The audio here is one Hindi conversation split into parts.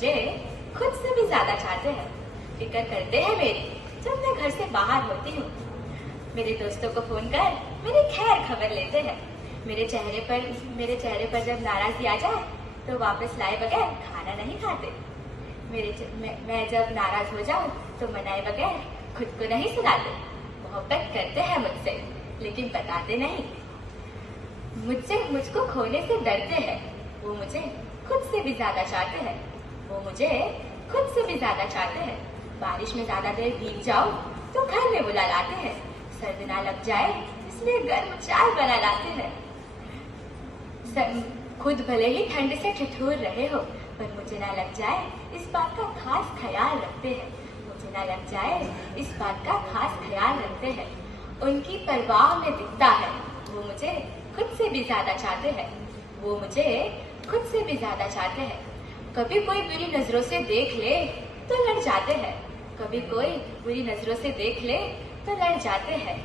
मुझे खुद से भी ज्यादा चाहते हैं। फिक्र करते हैं मेरी जब मैं घर से बाहर होती हूँ। मेरे दोस्तों को फोन कर मेरी खैर खबर लेते हैं। मेरे चेहरे पर जब नाराजगी आ जाए तो वापस लाए बगैर खाना नहीं खाते। मैं जब नाराज हो जाऊं तो मनाए बगैर खुद को नहीं सुनाते। मोहब्बत करते हैं मुझसे लेकिन बताते नहीं। मुझको खोने से डरते हैं। वो मुझे खुद से भी ज्यादा चाहते हैं। वो मुझे खुद से भी ज्यादा चाहते हैं। बारिश में ज्यादा देर भीग जाऊं तो घर में बुला लाते हैं। सर्द ना लग जाए इसलिए गर्म चाय बना लाते हैं। खुद भले ही ठंड से ठिठुर रहे हो पर मुझे ना लग जाए इस बात का खास ख्याल रखते हैं। मुझे ना लग जाए इस बात का खास ख्याल रखते हैं। उनकी परवाह में दिखता है। वो मुझे खुद से भी ज्यादा चाहते हैं। वो मुझे खुद से भी ज्यादा चाहते हैं। कभी कोई बुरी नजरों से देख ले तो लड़ जाते हैं। कभी कोई बुरी नजरों से देख ले तो लड़ जाते हैं।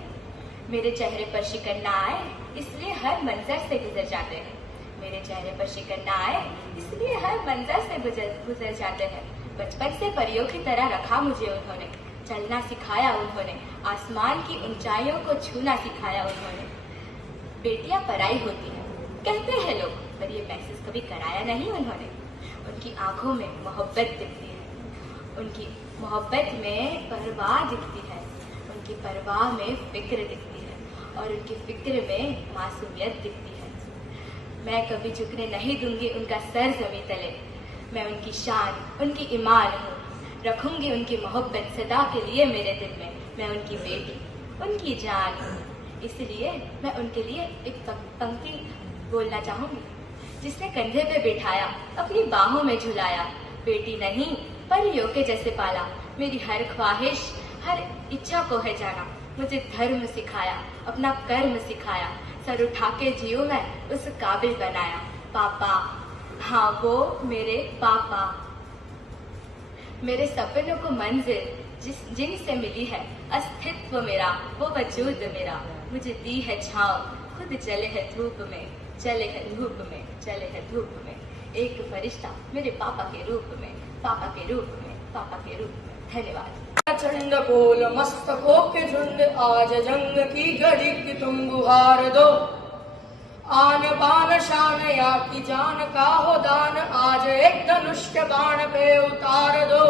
मेरे चेहरे पर शिकन ना आए इसलिए हर मंजर से गुजर जाते हैं। मेरे चेहरे पर शिकन ना आए इसलिए हर मंजर से गुजर जाते हैं। बचपन से परियों की तरह रखा मुझे उन्होंने। चलना सिखाया उन्होंने। आसमान की ऊंचाइयों को छूना सिखाया उन्होंने। बेटियां पराई होती हैं कहते हैं लोग पर ये महसूस कभी कराया नहीं उन्होंने। उनकी आंखों में मोहब्बत दिखती है। उनकी मोहब्बत में परवाह दिखती है। उनकी परवाह में फिक्र दिखती है और उनकी फिक्र में मासूमियत दिखती है। मैं कभी झुकने नहीं दूंगी उनका सर जमीन तले। मैं उनकी शान उनकी ईमान हूँ। रखूंगी उनकी मोहब्बत सदा के लिए मेरे दिल में। मैं उनकी बेटी उनकी जान हूँ। इसलिए मैं उनके लिए एक पंक्ति बोलना चाहूंगी। जिसने कंधे पे बिठाया अपनी बाहों में झुलाया। बेटी नहीं परियों के जैसे पाला। मेरी हर ख्वाहिश हर इच्छा को है जाना। मुझे धर्म सिखाया अपना कर्म सिखाया। सर उठा के जियो मैं उस काबिल बनाया। पापा हाँ वो मेरे पापा। मेरे सपनों को मंजिल जिनसे मिली है अस्तित्व मेरा वो वजूद मेरा। मुझे दी है छाँव खुद चले है धूप में। चले है धूप में चले है धूप में। एक फरिश्ता मेरे पापा के रूप में। पापा के रूप में पापा के रूप में। धन्यवाद। प्रचंड बोल मस्तकों के झुंड आज जंग की घड़ी की तुम गुहार दो। आन बान शान या की जान का हो दान आज एक धनुष के बाण पे उतार दो।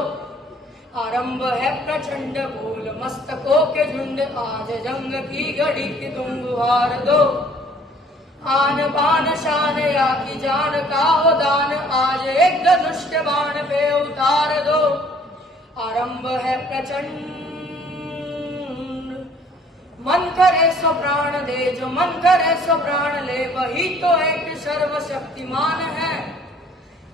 आरंभ है प्रचंड बोल मस्तकों के झुंड आज जंग की घड़ी की तुम गुहार दो। आन बान शान या की जान का हो दान आज एक धनुष के बाण पे उतार दो। आरंभ है प्रचंड मन करे सो प्राण दे। जो मन करे सो प्राण ले वही तो एक सर्वशक्तिमान है।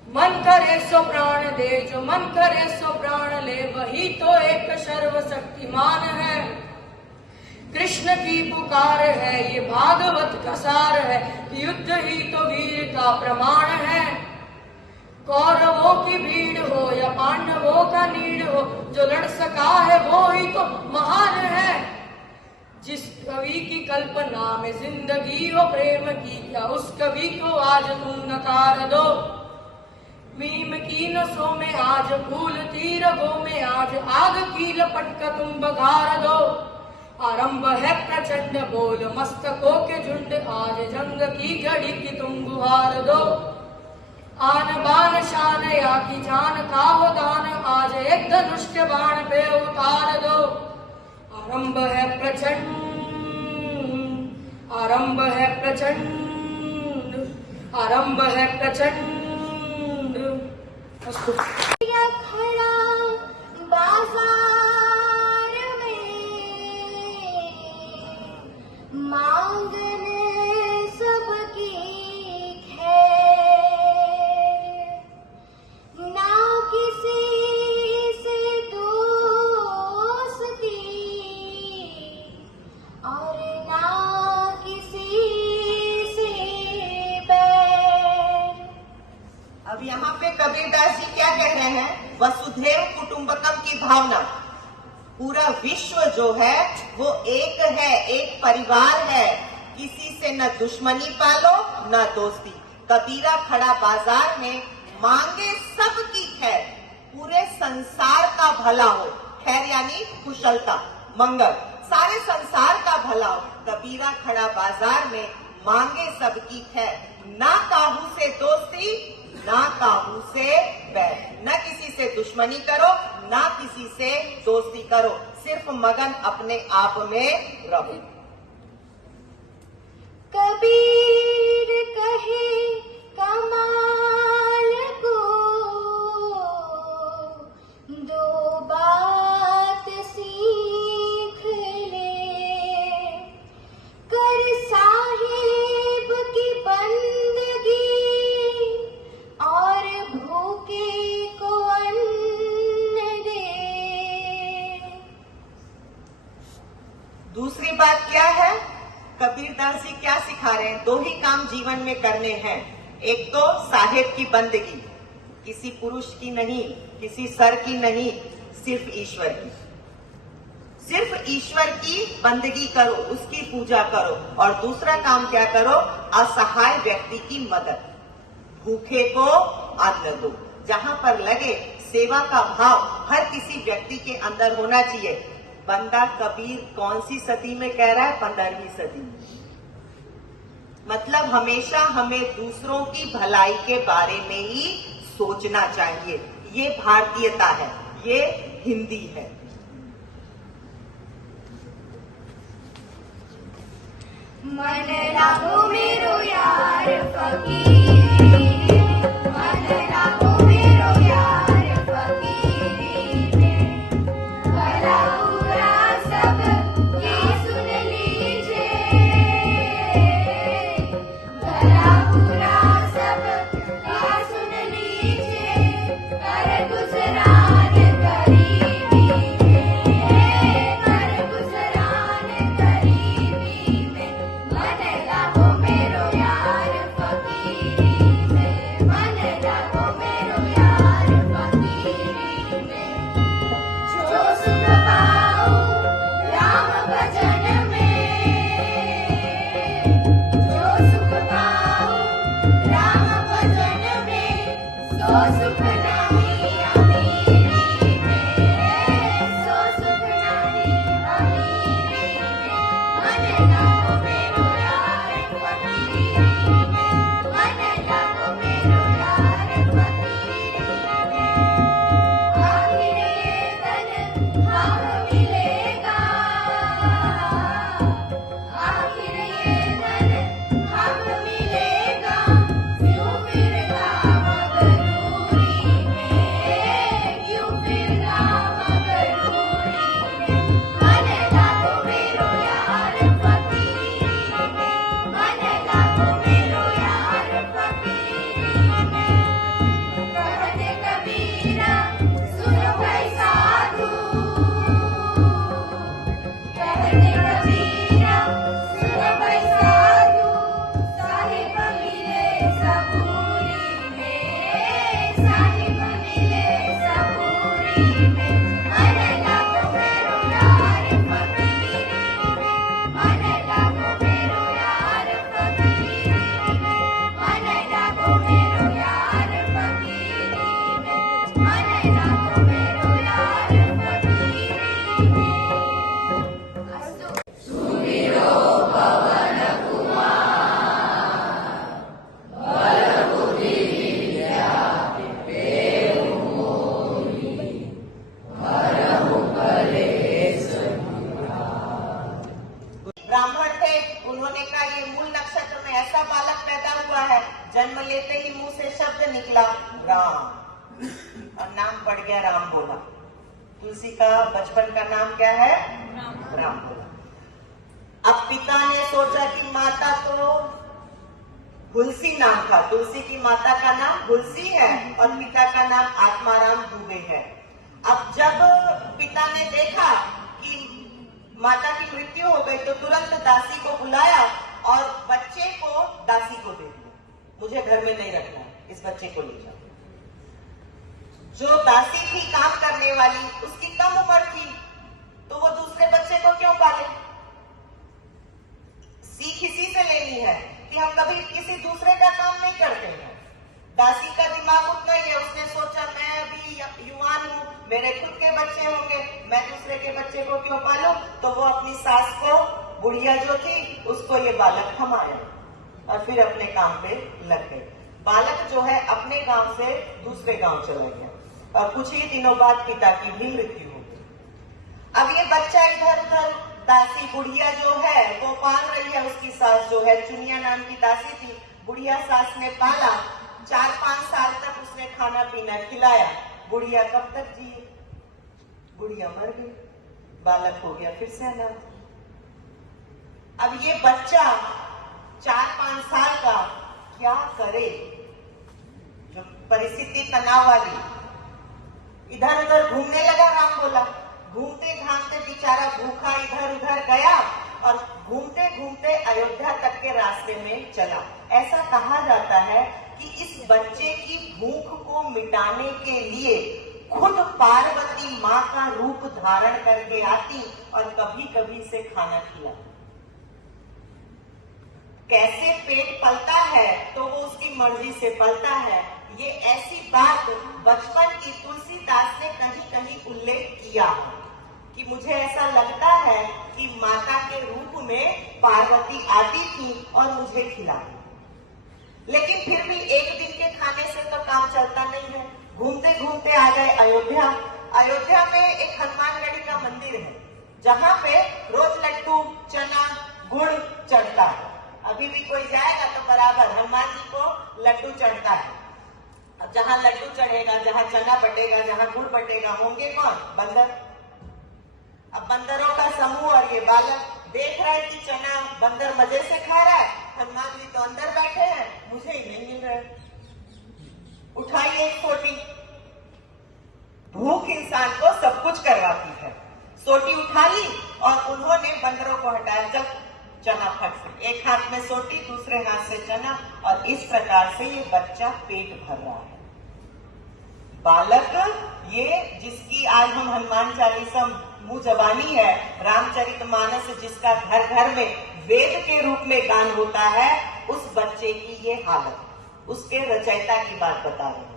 मन करे सो प्राण दे। जो मन करे सो प्राण ले वही तो एक सर्वशक्तिमान है। कृष्ण की पुकार है ये भागवत का सार है। युद्ध ही तो वीर का प्रमाण है। कौरवों की भीड़ हो या पांडवों का नीड़ हो जो लड़ सका है वो ही तो महान है। जिस कवि की कल्पना में जिंदगी हो प्रेम की क्या उस कवि को आज तुम नकार दो। मीम की नसों में आज फूल तीरगों में आज आग की लपट का तुम बघार दो। आरंभ है प्रचंड बोल मस्तकों के झुंड आज जंग की घड़ी की तुम गुहार दो। आन बान शान या की जान का हो दान आज एक धनुष के बाण पे उतार दो। आरंभ है प्रचंड आरंभ है प्रचंड आरंभ है प्रचंड। खड़ा बाजार में मांगने सबकी ना किसी से दोस्ती और ना किसी से बैर। अब यहाँ पे कबीरदास जी क्या कह रहे हैं? वसुधैव कुटुंबकम की भावना। पूरा विश्व जो है वो एक है, एक परिवार है। किसी से न दुश्मनी पालो न दोस्ती। कबीरा खड़ा बाजार में मांगे सबकी खैर। भला हो। खैर यानी कुशलता, मंगल, सारे संसार का भला हो। कबीरा खड़ा बाजार में मांगे सबकी खैर, ना काहू से दोस्ती ना काहू से बैर। न किसी से दुश्मनी करो ना किसी से दोस्ती करो, सिर्फ मगन अपने आप में रहो। कबीर कहे कमाल को, दो बात सीख ले, कर साहिब की बंदगी और भूखे को अन्न दे। दूसरी बात क्या है? कबीरदास जी क्या सिखा रहे हैं? दो ही काम जीवन में करने हैं। एक तो साहेब की बंदगी, किसी पुरुष की नहीं, किसी सर की नहीं, सिर्फ ईश्वर की। सिर्फ ईश्वर की बंदगी करो, उसकी पूजा करो। और दूसरा काम क्या करो? असहाय व्यक्ति की मदद, भूखे को अन्न दो। जहां पर लगे सेवा का भाव हर किसी व्यक्ति के अंदर होना चाहिए। बंदा कबीर कौन सी सदी में कह रहा है? 15वीं सदी। मतलब हमेशा हमें दूसरों की भलाई के बारे में ही सोचना चाहिए। ये भारतीयता है, ये हिंदी है। मन लागो मेरो यार फकीरी, मन लागो मेरो यार फकीरी में, भला बुरा सब ये सुन लीजिए, भला बुरा सब ये सुन लीजिए, कर गुजरान गरीबी में, कर गुजरान गरीबी में, मन लागो मेरो यार फकीरी में, मन लागो मेरो यार फकीरी में। जो सुख पाऊं राम भजन में, जो सुख पाऊं राम भजन में, सो सुख नहीं अमीरी में, सो सुख नहीं अमीरी में। मन लागो मेरो यार फकीरी में, मन लागो मेरो यार फकीरी में। आखिर ये तन हम मिलेगा, आखिर ये तन हम मिलेगा, क्यों फिरना मगरूरी में, क्यों फिरना मगरूरी में। मन लागो मेरो यार फकीरी में, मन लागो मेरो यार फकीरी में। कहते कबीरा सुनो भाई साधु, कहते कबीरा सुनो भाई साधु, साहिब मिले सबूरी में, साहिब मिले सबूरी में। मन लागो मेरो यार फकीरी में, मन लागो मेरो यार फकीरी में, मन लागो मेरो यार फकीरी में, मन लागो मेरो यार फकीरी में। अस्तु। ब्राह्मण थे, उन्होंने कहा ये मूल नक्षत्र में ऐसा बालक पैदा हुआ है, जन्म लेते ही मुंह से शब्द निकला राम, और नाम पड़ गया राम बोला। तुलसी का बचपन का नाम क्या है? राम बोला। अब पिता ने सोचा कि माता तो हुलसी नाम था, तुलसी की माता का नाम हुलसी है और पिता का नाम आत्माराम दुबे है। अब जब पिता ने देखा कि माता की मृत्यु हो गई तो तुरंत दासी को बुलाया और बच्चे को दासी को दे दिया। मुझे घर में नहीं रखना, इस बच्चे को ले जाओ। जो दासी थी काम करने वाली, उसकी कम उम्र थी, तो वो दूसरे बच्चे को क्यों पाले? सीख इसी से लेनी है कि हम कभी किसी दूसरे का काम नहीं करते हैं। दासी का दिमाग उतना ही है, उसने सोचा मैं अभी युवान हूं, मेरे खुद के बच्चे होंगे, मैं दूसरे के बच्चे को क्यों पालूं? तो वो अपनी सास को, बुढ़िया जो थी, उसको ये बालक थमाया और फिर अपने काम पे लग गए। बालक जो है अपने गांव से दूसरे गांव चला गया और कुछ ही दिनों बाद पिता की भी मृत्यु हो गई। अब ये बच्चा इधर उधर, दासी बुढ़िया जो है वो पाल रही है, उसकी सास जो है चुनिया नाम की दासी थी, बुढ़िया सास ने पाला। 4-5 साल तक उसने खाना पीना खिलाया। बुढ़िया कब तक जिए? बुढ़िया मर गई, बालक हो गया फिर से अनाथ। अब ये बच्चा 4-5 साल का क्या करे? जो परिस्थिति तनाव वाली, इधर उधर घूमने लगा। राम बोला, घूमते घामते बेचारा भूखा इधर उधर गया और घूमते घूमते अयोध्या तक के रास्ते में चला। ऐसा कहा जाता है कि इस बच्चे की भूख को मिटाने के लिए खुद पार्वती माँ का रूप धारण करके आती और कभी कभी से खाना खिलाती। कैसे पेट पलता है तो वो उसकी मर्जी से पलता है। ये ऐसी बात बचपन की तुलसीदास ने कहीं कहीं उल्लेख किया कि मुझे ऐसा लगता है कि माता के रूप में पार्वती आती थी और मुझे खिलाती। लेकिन फिर भी एक दिन के खाने से तो काम चलता नहीं है। घूमते घूमते आ गए अयोध्या। अयोध्या में एक हनुमानगढ़ी का मंदिर है जहाँ पे रोज लड्डू, चना, गुड़ चढ़ता है। अभी भी कोई जाएगा तो बराबर हनुमान जी को लड्डू चढ़ता है। अब जहाँ लड्डू चढ़ेगा, जहाँ चना बटेगा, जहाँ गुड़ बटेगा, होंगे कौन? बंदर। अब बंदरों का समूह और ये बालक देख रहा है कि चना बंदर मजे से खा रहा है, हनुमान जी तो अंदर बैठे हैं, मुझे ही नहीं मिल रहा है। उठाइए एक सोटी। भूख इंसान को सब कुछ करवाती है। सोटी उठा ली और उन्होंने बंदरों को हटाया। चल चना फट से, एक हाथ में सोटी, दूसरे हाथ से चना, और इस प्रकार से ये बच्चा पेट भर रहा है। बालक ये जिसकी आज हम हनुमान चालीसा मुंह जबानी है, रामचरितमानस जिसका घर घर में वेद के रूप में गान होता है, उस बच्चे की ये हालत, उसके रचयिता की बात बता रहे हैं।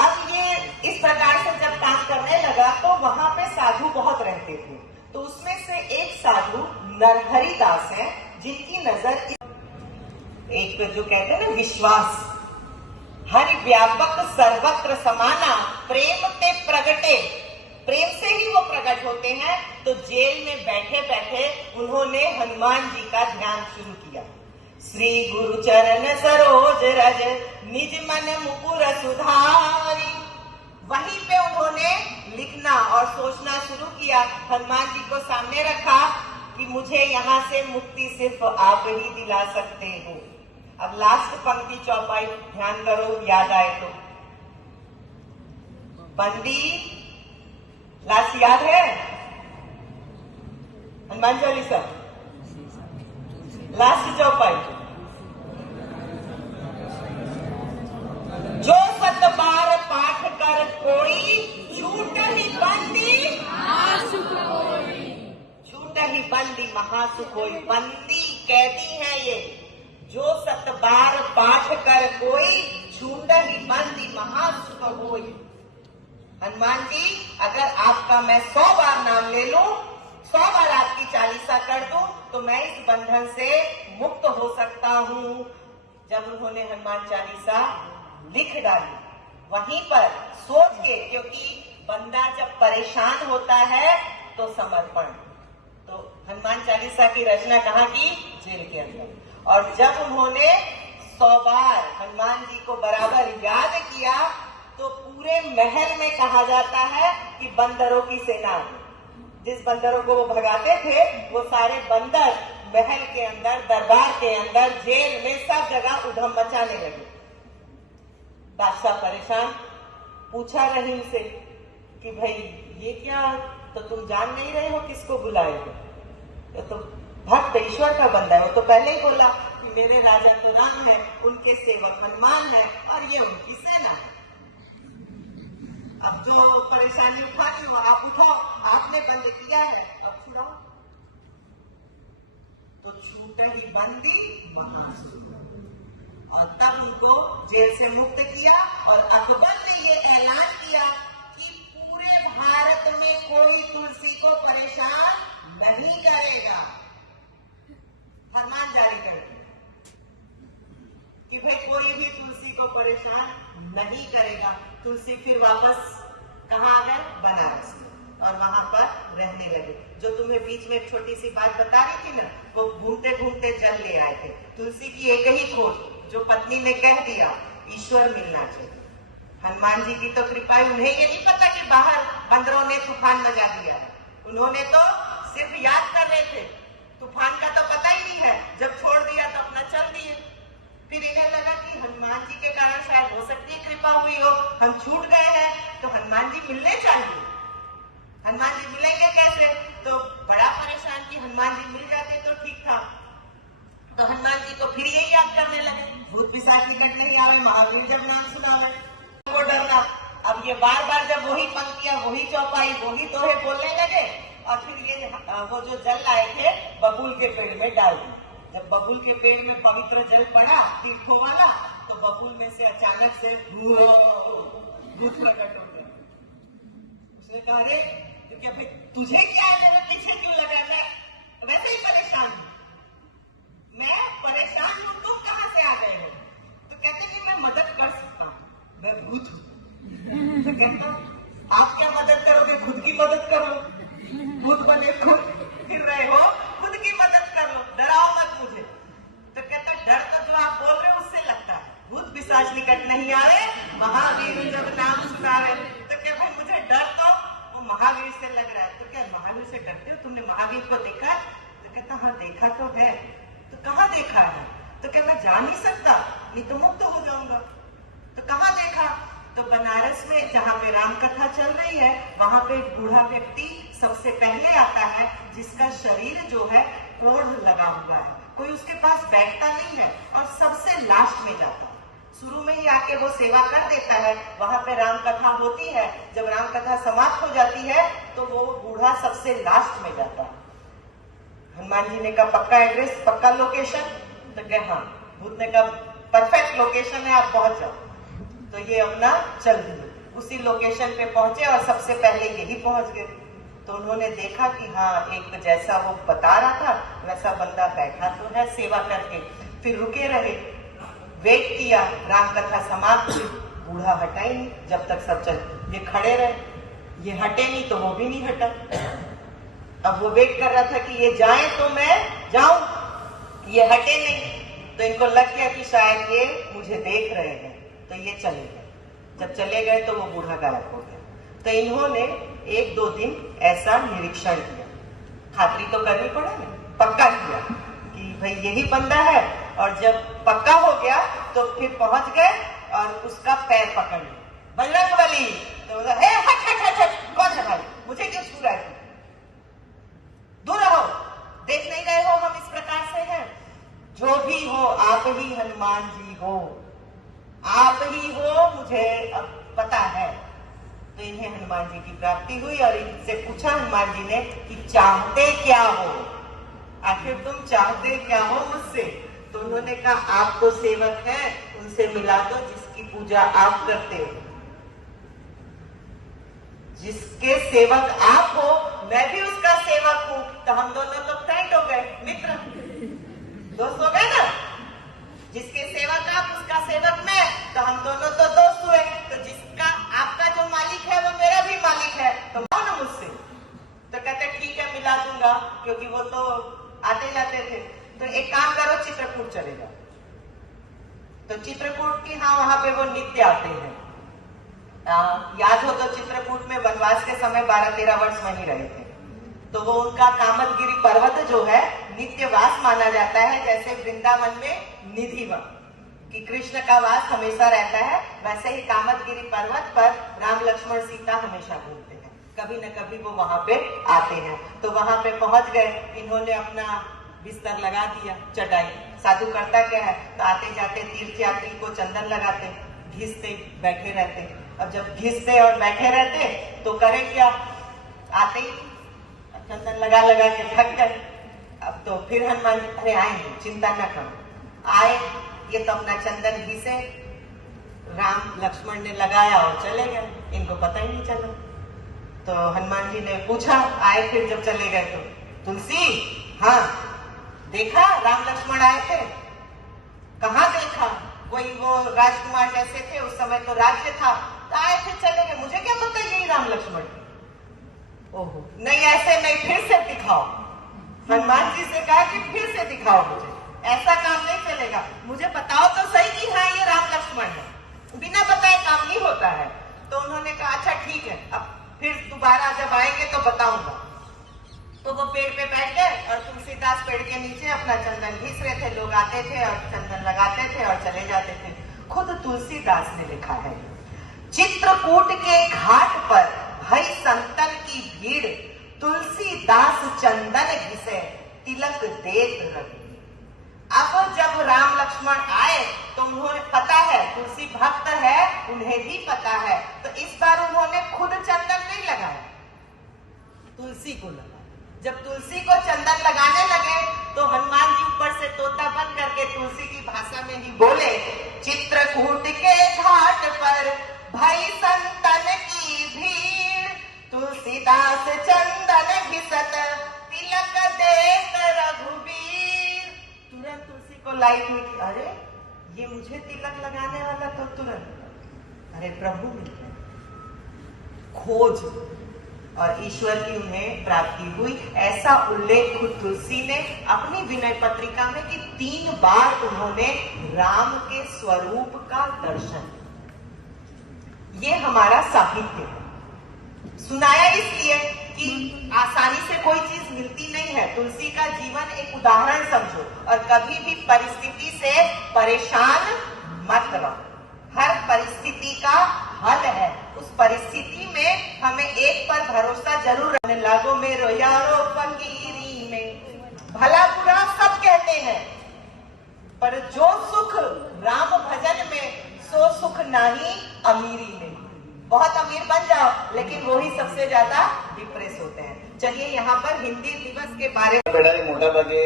अब ये इस प्रकार से जब काम करने लगा तो वहां पे साधु बहुत रहते थे। तो उसमें से एक साधु नरहरि दास है, जिनकी नजर एक जो कहते हैं ना विश्वास, हरि व्यापक सर्वत्र समाना, प्रेम ते प्रगटे, प्रेम से ही वो प्रकट होते हैं। तो जेल में बैठे बैठे उन्होंने हनुमान जी का ध्यान शुरू किया। श्री गुरु चरण सरोज रज निज मन मुकुर सुधारी। वहीं पे उन्होंने लिखना और सोचना शुरू किया। हनुमान जी को सामने रखा कि मुझे यहाँ से मुक्ति सिर्फ आप ही दिला सकते हो। अब लास्ट पंक्ति चौपाई ध्यान करो, याद आए तो। बंदी लास्ट याद है? हनुमान चालीसा लास्ट चौपाई, जो 7 बार पाठ कर कोई छूट ही बंदी महासुख होई। छूट ही बंदी महासुख होई। बंदी कैदी है ये, जो 7 बार पाठ कर कोई छूट ही बंदी महासुख होई। हनुमान जी, अगर आपका मैं 100 बार नाम ले लूं, 100 बार आपकी चालीसा कर दूं, तो मैं इस बंधन से मुक्त हो सकता हूं। जब उन्होंने हनुमान चालीसा लिख डाली, वहीं पर सोच के, क्योंकि बंदा जब परेशान होता है तो समर्पण, तो हनुमान चालीसा की रचना कहाँ की? जेल के अंदर। और जब उन्होंने 100 बार हनुमान जी को बराबर याद किया, तो पूरे महल में कहा जाता है कि बंदरों की सेना, जिस बंदरों को वो भगाते थे, वो सारे बंदर महल के अंदर, दरबार के अंदर, जेल में, सब जगह उधम मचाने लगे। बादशाह परेशान, पूछा रहीम से कि भाई ये क्या, तो तुम जान नहीं रहे हो किसको बुलाए हो? तो भक्त ईश्वर का बंदा है। वो तो पहले ही बोला कि मेरे राजा तो राम है, उनके सेवक हनुमान है और ये उनकी सेना है। अब जो परेशानी उठानी वो आप उठाओ, आपने बंद किया है, अब छुड़ाओ। तो छूट ही बंदी महासुख। और तब उनको जेल से मुक्त किया। और अकबर ने ये ऐलान किया कि पूरे भारत में कोई तुलसी को परेशान नहीं करेगा। फरमान जारी कर कि भाई कोई भी तुलसी को परेशान नहीं करेगा। तुलसी फिर वापस कहाँ आ गए? बनारस में, और वहां पर रहने लगे। जो तुम्हें बीच में एक छोटी सी बात बता रही थी ना, वो घूमते घूमते जल ले आए थे। तुलसी की एक ही खोज, जो पत्नी ने कह दिया, ईश्वर मिलना चाहिए। हनुमान जी की तो कृपा है, उन्हें ये नहीं पता कि बाहर बंदरों ने तूफान मचा दिया है। उन्होंने तो सिर्फ याद कर रहे थे, तूफान का तो पता ही नहीं है। जब छोड़ दिया तो अपना चल दिए। फिर इन्हें लगा कि हनुमान जी के कारण शायद हो सकती है कृपा हुई हो, हम छूट गए हैं, तो हनुमान जी मिलने चाहिए। हनुमान जी मिलेंगे कैसे? तो बड़ा परेशान कि हनुमान जी मिल जाते तो ठीक था। तो हनुमान जी को फिर यही याद करने लगे, भूत पिशाच निकट नहीं आवे, महावीर जब नाम सुनावे को डरना। अब ये बार बार जब वही पंक्तियां, वही चौपाई, वही दोहे बोलने लगे, और फिर ये वो जो जल लाए थे बबूल के पेड़ में डाल दी। जब बबूल के पेड़ में पवित्र जल पड़ा तीर्थों वाला, तो बबूल में से अचानक से भूत प्रकट हो गया। उसने कहा, अरे तो क्या भाई तुझे क्या है, मेरे पीछे क्यों लगा? मैं वैसे ही परेशान हूँ, मैं परेशान हूँ, तुम कहाँ से आ गए हो? तो कहते कि मैं मदद कर सकता हूँ, मैं भूत हूँ। तो कहता आप क्या मदद करोगे? खुद की मदद कर लो, भूत बने फिर रहे हो, खुद की मदद कर लो, डराओ मत मुझे। तो कहता डर तो जो आप बोल रहे हो उससे लगता है, भूत पिशाच निकट नहीं आवे, महावीर जब नाम सुनावे। तो क्या भाई मुझे डर तो वो महावीर से लग रहा है। तो क्या महावीर से डरते हो? तुमने महावीर को देखा? तो कहता हाँ देखा तो है। तो कहाँ देखा है? तो क्या मैं जा नहीं सकता, नहीं तो मुक्त हो जाऊंगा। तो कहाँ देखा? तो बनारस में जहाँ पे राम कथा चल रही है, वहां पे एक बूढ़ा व्यक्ति सबसे पहले आता है, जिसका शरीर जो है कोढ़ लगा हुआ है, कोई उसके पास बैठता नहीं है, और सबसे लास्ट में जाता है। शुरू में ही आके वो सेवा कर देता है। वहां पे राम कथा होती है, जब राम कथा समाप्त हो जाती है तो वो बूढ़ा सबसे लास्ट में जाता है। हनुमान जी ने कहा पक्का एड्रेस, पक्का लोकेशन? तो कहे हाँ। भूत ने कहा परफेक्ट लोकेशन है, आप पहुंच जाओ। तो ये अपना चल दिए, उसी लोकेशन पे पहुंचे और सबसे पहले यही पहुंच गए। तो उन्होंने देखा कि हाँ एक जैसा वो बता रहा था वैसा बंदा बैठा तो है सेवा करके। फिर रुके रहे, वेट किया, राम कथा समाप्त हुई, बूढ़ा हटा ही नहीं जब तक सब चल। ये खड़े रहे, ये हटे नहीं तो वो भी नहीं हटा। अब वो वेट कर रहा था कि ये जाए तो मैं जाऊं, ये हटे नहीं। तो इनको लग गया कि शायद ये मुझे देख रहे हैं, तो ये चले गए। जब चले गए तो वो बूढ़ा गायब हो गया। तो इन्होंने 1-2 दिन ऐसा निरीक्षण किया, खातरी तो करनी पड़ा ना, पक्का किया कि भाई यही बंदा है। और जब पक्का हो गया तो फिर पहुंच गए और उसका पैर पकड़ लिया, बजरंगबली। तो हे हट हट हट हट, कौन है भाई, मुझे क्यों छू रहा है? दूर रहो, देख नहीं रहे हो हम इस प्रकार से हैं? जो भी हो आप ही हनुमान जी हो, आप ही हो, मुझे अब पता है। तो इन्हें हनुमान जी की प्राप्ति हुई और इनसे पूछा हनुमान जी ने कि चाहते क्या हो, आखिर तुम चाहते क्या हो मुझसे? तो उन्होंने कहा आप तो सेवक हैं, उनसे मिला दो जिसकी पूजा आप करते हो। जिसके सेवक आप हो मैं भी उसका सेवक हूं, तो हम दोनों तो फ्रेंड हो गए, मित्र, दोस्त हो गए ना। जिसके सेवक आप उसका सेवक मैं, तो हम दोनों तो दोस्त हुए। तो जिसका आपका जो मालिक है वो मेरा भी मालिक है, तो मानो ना मुझसे। तो कहते ठीक है मिला दूंगा, क्योंकि वो तो आते जाते थे। तो एक काम करो, चित्रकूट चले जाओ। तो चित्रकूट की हाँ वहां पे वो नित्य आते हैं। याद हो तो चित्रकूट में वनवास के समय 12-13 वर्ष वहीं रहे थे। तो वो उनका कामदगिरी पर्वत जो है नित्यवास माना जाता है, जैसे वृंदावन में निधिवन कि कृष्ण का वास हमेशा रहता है, वैसे ही कामदगिरी पर्वत पर राम लक्ष्मण सीता हमेशा घूमते हैं, कभी न कभी वो वहां पे आते हैं। तो वहां पे पहुंच गए, इन्होंने अपना बिस्तर लगा दिया, चटाई। साधु करता क्या है, तो आते जाते तीर्थ यात्री को चंदन लगाते, घिसते, बैठे रहते। अब जब घिसते और बैठे रहते तो करे क्या, आते ही चंदन लगा लगा के थक गए। अब तो फिर हनुमान जी अरे आए, चिंता न करो, आए। ये तो अपना चंदन घिसे, राम लक्ष्मण ने लगाया और चले गए, इनको पता ही नहीं चला। तो हनुमान जी ने पूछा, आए फिर जब चले गए तो, तुलसी, हाँ देखा राम लक्ष्मण आए थे? कहाँ देखा? कोई वो राजकुमार जैसे थे, उस समय तो राज्य था, तो आए थे चले गए, मुझे क्या पता यही राम लक्ष्मण? ओहो, नहीं ऐसे नहीं, फिर से दिखाओ। हनुमान जी से कहा कि फिर से दिखाओ मुझे, ऐसा काम नहीं चलेगा, मुझे बताओ तो सही कि हाँ ये राम लक्ष्मण है, बिना बताए काम नहीं होता है। तो उन्होंने कहा अच्छा ठीक है, अब फिर दोबारा जब आएंगे तो बताऊंगा। तो वो पेड़ पे बैठ गए और तुलसीदास पेड़ के नीचे अपना चंदन घिस रहे थे, लोग आते थे और चंदन लगाते थे और चले जाते थे। खुद तुलसीदास ने लिखा है, चित्रकूट के घाट पर भई संतन की भीड़, तुलसीदास चंदन घिसे तिलक देत रवि। अब जब राम लक्ष्मण आए तो उन्होंने पता है तुलसी भक्त है, उन्हें भी पता है, तो इस बार उन्होंने खुद चंदन नहीं लगाया, तुलसी को लगाया। जब तुलसी को चंदन लगाने लगे तो हनुमान जी ऊपर से तोता बन करके तुलसी की भाषा में ही बोले, चित्रकूट के घाट पर भई संतन की भीड़, तुलसीदास चंदन घिसत तिलक देत रघुबीर। तुरंत तुलसी को लाइट हुई कि अरे ये मुझे तिलक लगाने वाला, तो तुरंत अरे प्रभु मिल गए, खोज और ईश्वर की उन्हें प्राप्ति हुई। ऐसा उल्लेख खुद तुलसी ने अपनी विनय पत्रिका में कि 3 बार उन्होंने राम के स्वरूप का दर्शन। ये हमारा साहित्य है, सुनाया इसलिए कि आसानी से कोई चीज मिलती नहीं है। तुलसी का जीवन एक उदाहरण समझो और कभी भी परिस्थिति से परेशान मत रहो, हर परिस्थिति का हल है। उस परिस्थिति में हमें एक पर भरोसा जरूर रखना। लागो में रोयारो फकीरी में, भला बुरा सब कहते हैं, पर जो सुख राम भजन में सो सुख नहीं अमीरी में। बहुत अमीर बन जाओ लेकिन वही सबसे ज्यादा डिप्रेस होते हैं। चलिए यहाँ पर हिंदी दिवस के बारे में मोटा भागे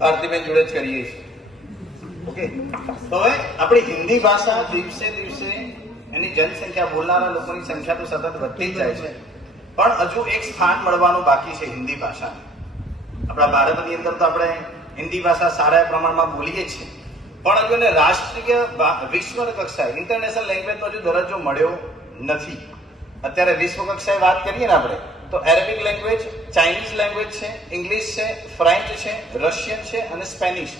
भारतीय जोड़े करिए ओके। तो હવે આપણી હિન્દી ભાષા દિવસે દિવસે એની જનસંખ્યા બોલનારા લોકોની સંખ્યા તો સતત વધતી જ જાય છે, પણ હજુ એક સ્થાન મળવાનું બાકી છે હિન્દી ભાષાને. આપણા ભારતની અંદર તો આપણે હિન્દી ભાષા સારા પ્રમાણમાં બોલીએ છીએ, પણ હજુ એને રાષ્ટ્રીય વિશ્વ કક્ષાએ ઇન્ટરનેશનલ લેંગ્વેજનો હજુ દરજ્જો મળ્યો નથી. અત્યારે વિશ્વ કક્ષાએ વાત કરીએ ને આપણે તો એરેબિક લેંગ્વેજ, ચાઇનીઝ લેંગ્વેજ છે, ઇંગ્લિશ છે, ફ્રેન્ચ છે, રશિયન છે અને સ્પેનિશ,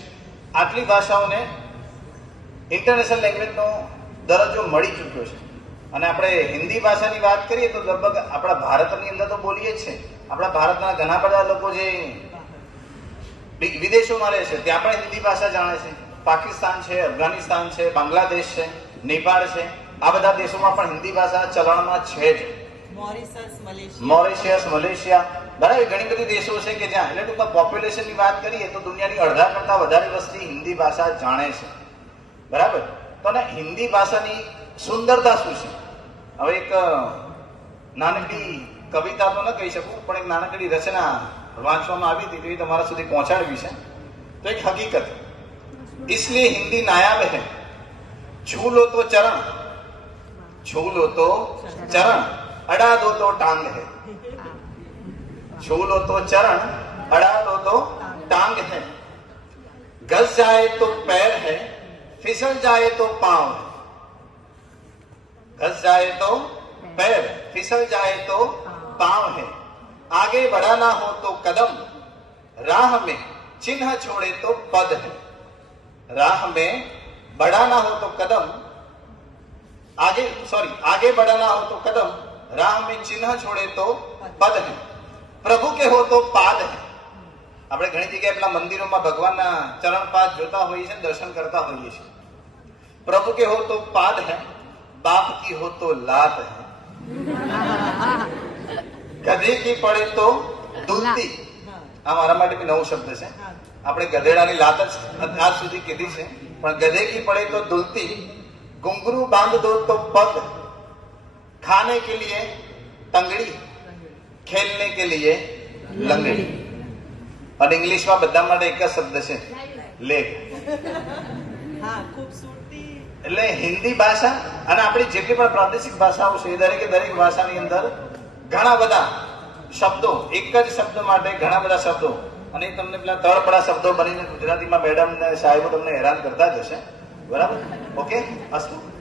આટલી ભાષાઓને ઇન્ટરનેશનલ લેંગ્વેજનો દરજ્જો મળી ચૂક્યો છે. અને આપણે હિન્દી ભાષાની વાત કરીએ તો લગભગ આપણા ભારતની અંદર તો બોલીએ જ છે. આપણા ભારતના ઘણા બધા લોકો જે વિદેશોમાં રહે છે ત્યાં પણ હિન્દી ભાષા જાણે છે. પાકિસ્તાન છે, અફઘાનિસ્તાન છે, બાંગ્લાદેશ છે, નેપાળ છે, આ બધા દેશોમાં પણ હિન્દી ભાષા ચલણમાં છે જ. મોરિશિયસ, મલેશિયા, બરાબર ઘણી બધી દેશો છે કે જ્યાં, એટલે ટૂંકમાં પોપ્યુલેશનની વાત કરીએ તો દુનિયાની અડધા કરતા વધારે વસ્તી હિન્દી ભાષા જાણે છે, બરાબર. તો ને હિન્દી ભાષાની સુંદરતા શું છે? હવે એક નાનકડી કવિતા તો ન કહી શકું, પણ એક નાનકડી રચના વાંચવામાં આવી હતી, તો એ તમારા સુધી પહોંચાડવી છે. તો એક હકીકત, इसलिए हिंदी नायाब है, छू लो तो चरण, छू लो तो चरण, अड़ा दो तो टांग है, छू लो तो चरण, अड़ा दो तो टांग है, घस जाए तो पैर है, फिसल जाए तो पांव है, घस जाए तो पैर, फिसल जाए तो पांव है, आगे बढ़ाना हो तो कदम, राह में चिन्ह छोड़े तो पद है, राह में बढ़ाना हो तो कदम, आगे बढ़ाना हो तो कदम, राह में चिन्ह छोड़े तो पद है, प्रभु के हो तो पाद है. આપણે ઘણી જગ્યાએ પેલા મંદિરોમાં ભગવાનના ચરણ પાદ જોતા હોઈએ છીએ, દર્શન કરતા હોઈએ છીએ. प्रभु के हो तो पाद है, बाप की हो तो लात है, गधे की पड़े तो दुलती. આ મારા માટે બી નવો શબ્દ છે. આપણે ગધેડાની લાત જ આજ સુધી કીધી છે, પણ ગધે કી પડે તો દુલતી, घुंघरू बांध दो तो पग, खाने के लिए तंगड़ी, खेलने के लिए लंगड़ी. और इंग्लिश में બધા માટે એક જ શબ્દ છે, લેગ. એટલે હિન્દી ભાષા અને આપણી જેટલી પણ પ્રાદેશિક ભાષાઓ છે એ દરેકે દરેક ભાષાની અંદર ઘણા બધા શબ્દો, એક જ શબ્દ માટે ઘણા બધા શબ્દો, અને તમને પેલા તળપડા શબ્દો બનીને ગુજરાતીમાં મેડમ ને સાહેબો તમને હેરાન કરતા જ હશે. બરાબર? ઓકે, અસ્તુ.